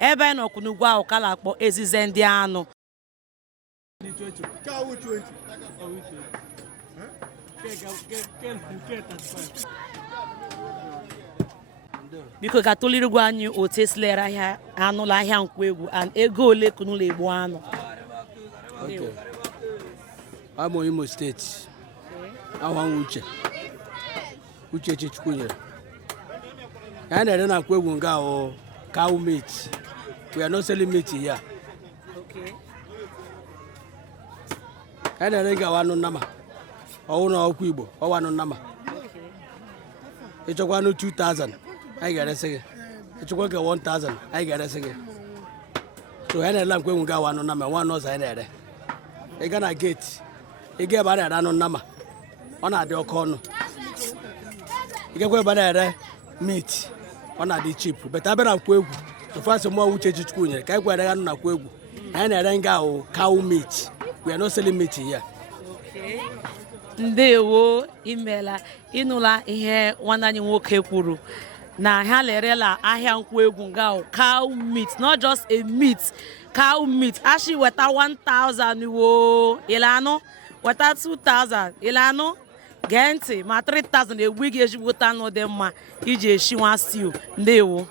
ebe anyị nọkwu n'ugwu ahụ ka na-akpọ ezize ndị anụ. Biko ga-atụlirigwa anyị otu esi lere ahịa anụ ụlọ ahịa Nkwoegwu and ego ole ka n'ụlọ egbu anụ. I'm in Imo State. I want Uche Chichukunye. And I don't know Nkwoegwu cow meat. We are not selling meat here. Okay. And I don't know number. Oh no, Okwu or one number. It's a 2,000. I got a second. It's a 1,000. I got a second. So I don't know one number. One knows I had. I got a gate. I get about a random number. On a door corner. You get about a meat. On a cheap. But I've been a Nkwoegwu. So far, some more Uche Chichukunye. I go around Nkwoegwu. And I don't go cow meat. We are not selling meat here. Okay. Ndewo imela ịnụla ihe nwanne anyị nwoke kwuru na ha lerela ahịa Nkwoegwu nga cow meat, not just a meat, cow meat. Ashi weta 1,000 wo ilano, weta 2,000 ilano, gee ntị ma 3,000 egbu gị ejigbo anụ dị mma iji eshi nwa stew. Ndewo.